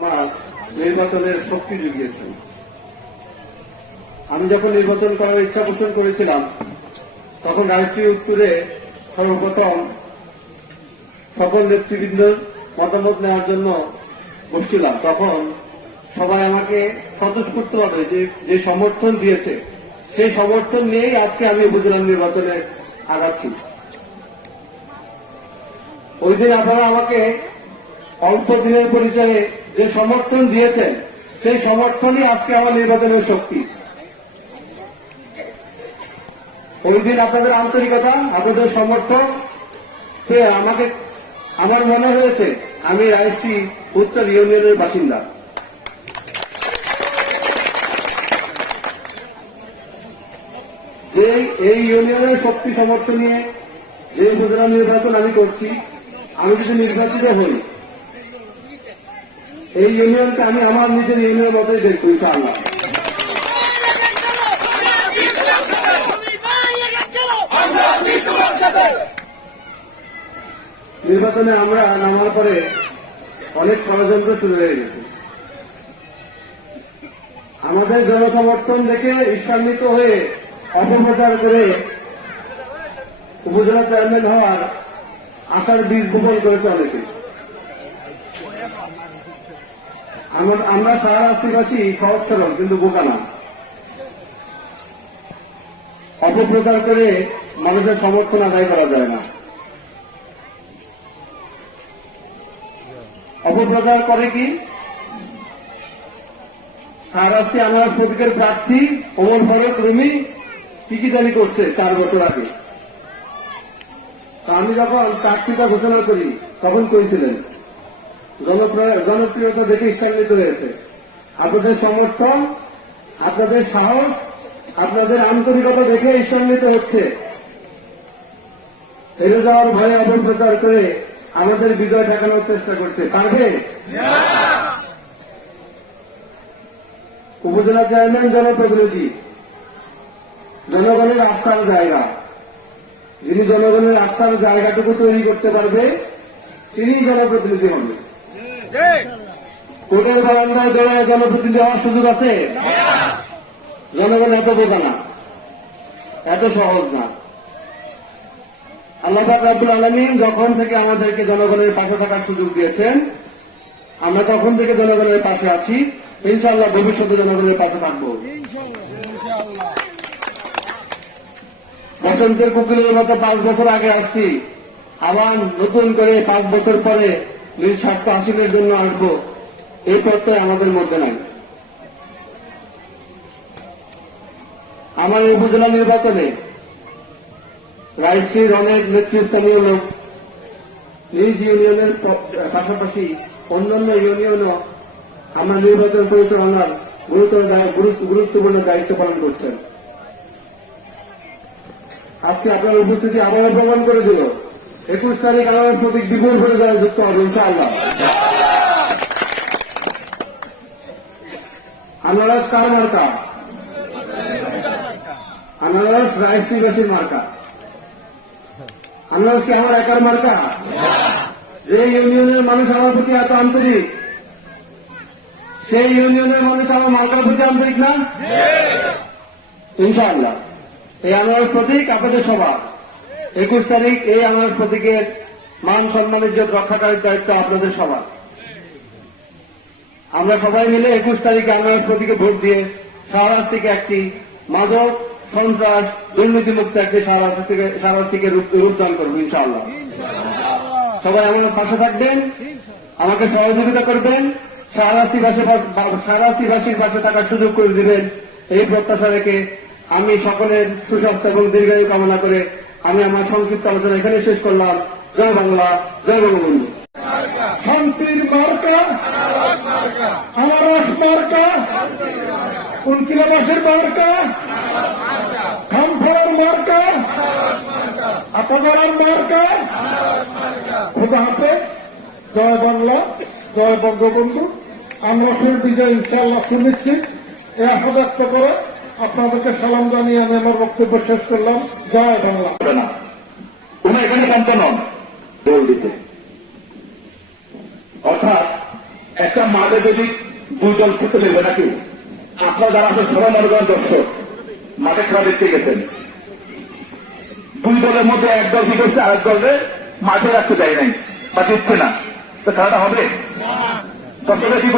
আমার নির্বাচনের শক্তি জুগিয়েছেন। আমি যখন নির্বাচন করার ইচ্ছা পোষণ করেছিলাম, তখন রাজশ্রী উত্তরে সর্বপ্রথম সকল নেতৃবৃন্দ মতামত নেওয়ার জন্য বসছিলাম। তখন সবাই আমাকে স্বতঃস্ফূর্তভাবে যে যে সমর্থন দিয়েছে, সেই সমর্থন নিয়েই আজকে আমি উপজেলা নির্বাচনে আগাচ্ছি। ওই দিন আপনারা আমাকে অল্প দিনের পরিচয়ে যে সমর্থন দিয়েছেন, সেই সমর্থনই আজকে আমার নির্বাচনের শক্তি। ওই দিন আপনাদের আন্তরিকতা, আপনাদের সমর্থন পেয়ে আমাকে, আমার মনে হয়েছে, আমি রায়শ্রী উত্তর ইউনিয়নের বাসিন্দা। যে এই ইউনিয়নের শক্তি সমর্থন নিয়ে, যে উপজেলা নির্বাচন আমি করছি, আমি যদি নির্বাচিত হই এই ইউনিয়নকে আমি আমার নিজের ইউনিয়ন মতোই দেখব ইনশাআল্লাহ। নির্বাচনে আমরা নামার পরে অনেক ষড়যন্ত্র শুরু হয়ে গেছে। আমাদের জনসমর্থন দেখে ঈর্ষান্বিত হয়ে অপপ্রচার করে উপজেলা চেয়ারম্যান হওয়ার আশার বীজ বপন করেছে অনেকে। আমরা- সারা রাষ্ট্রবাসী সহজ সরল কিন্তু বোকা না। অপপ্রচার করে মানুষের সমর্থন আদায় করা যায় না। অপপ্রচার করে কি? সারাস্তি আমার প্রতীকের প্রার্থী অমর ফরক, রুমি কি কি জানি করছে চার বছর আগে। আমি যখন প্রার্থীটা ঘোষণা করি, তখন কইছিলেন জনপ্রিয়তা দেখে ইস্টান্বিত হয়েছে আপনাদের সমর্থন, আপনাদের সাহস, আপনাদের আন্তরিকতা দেখে ইস্টান্বিত হচ্ছে। হেরে যাওয়ার ভয়ে অপপ্রচার করে আমাদের বিজয় দেখানোর চেষ্টা করছে। পারবে উপজেলা চেয়ারম্যান জনপ্রতিনিধি। জনগণের আস্থার জায়গা। যিনি জনগণের আস্থার জায়গাটুকু তৈরি করতে পারবে, তিনি জনপ্রতিনিধি হবেন কোর্টের বারান্দায় দৌড়ায় জনপ্রতিনিধি হওয়ার সুযোগ আছে? জনগণ এত বোঝা না। এত সহজ না। আল্লাহ রাব্বুল আলমিন যখন থেকে আমাদেরকে জনগণের পাশে থাকার সুযোগ দিয়েছেন, আমরা তখন থেকে জনগণের পাশে আছি। ইনশাআল্লাহ ভবিষ্যতে জনগণের পাশে থাকব। বসন্তের কুকুরের মতো পাঁচ বছর আগে আসছি। আবার নতুন করে পাঁচ বছর পরে নিজ স্বার্থ হাসিলের জন্য আসব। এই প্রত্যয় আমাদের মধ্যে নাই। আমার এই উপজেলা নির্বাচনে রায়শ্রীর অনেক নেতৃস্থানীয় লোক, নিজ ইউনিয়নের পাশাপাশি অন্যান্য ইউনিয়নও আমার নির্বাচন পরিচালনার গুরুত্বপূর্ণ দায়িত্ব পালন করছেন। আজকে আপনার উপস্থিতি আবারও প্রমাণ করে দিল। একুশ তারিখ আমার প্রতীক বিপুল হয়ে যায় যুক্ত হবে, ইনশাআল্লাহ। আনারস কার মার্কা? আনারস রায়শ্রীবাসীর মার্কা। আনারস কি আমার একার মার্কা? যে ইউনিয়নের মানুষ আমার প্রতি এত আন্তরিক। সেই ইউনিয়নের মানুষ আমার মার্কার প্রতি আন্তরিক না? ইনশাআল্লাহ। এই আনোয়ার প্রতীক আপনাদের সবার। একুশ তারিখ এই আনোয়ার প্রতীকের মান সম্মান ইজ্জত রক্ষাকারীর দায়িত্ব আপনাদের সবার। আমরা সবাই মিলে একুশ তারিখে আনোয়ার প্রতীকে ভোট দিয়ে শাহরাজ থেকে একটি মাদক সন্ত্রাস, দুর্নীতিমুক্ত একটি শাহরাজ থেকে থেকে রূপদান করব, ইনশাআল্লাহ। সবাই আমার পাশে থাকবেন, আমাকে সহযোগিতা করবেন সারাস্তিবাসী সারাস্তিবাসীর পাশে থাকার সুযোগ করে দিবেন। এই প্রত্যাশা রেখে আমি সকলের সুস্বাস্থ্য এবং দীর্ঘায়ু কামনা করে আমি আমার সংক্ষিপ্ত আলোচনা এখানে শেষ করলাম। জয় বাংলা, জয় বঙ্গবন্ধু। শান্তির মার্কা আনারস মার্কা কুনকিলাবাসের মার্কা খামফার মার্কা আপনার মার্কা খোদা হাতে জয় বাংলা, জয় বঙ্গবন্ধু। আমরা সেই বিজয় ইনশাল্লাহ সুনিশ্চিত এ আশা ব্যক্ত করে আপনাদেরকে সালাম জানিয়ে আমি আমার বক্তব্য শেষ করলাম। জয় বাংলা। না এখানে কান্ত নন দৌড় দিতে অর্থাৎ একটা মাঠে যদি দুই দল খেতে দেবে নাকি? আপনারা যারা আছেন সবাই মনে করেন দর্শক মাঠে খেলা দেখতে গেছেন। দুই দলের মধ্যে এক দল কি করছে আরেক দলের মাঠে রাখতে দেয় নাই বা দিচ্ছে না। তো খেলাটা হবে? দর্শকের কি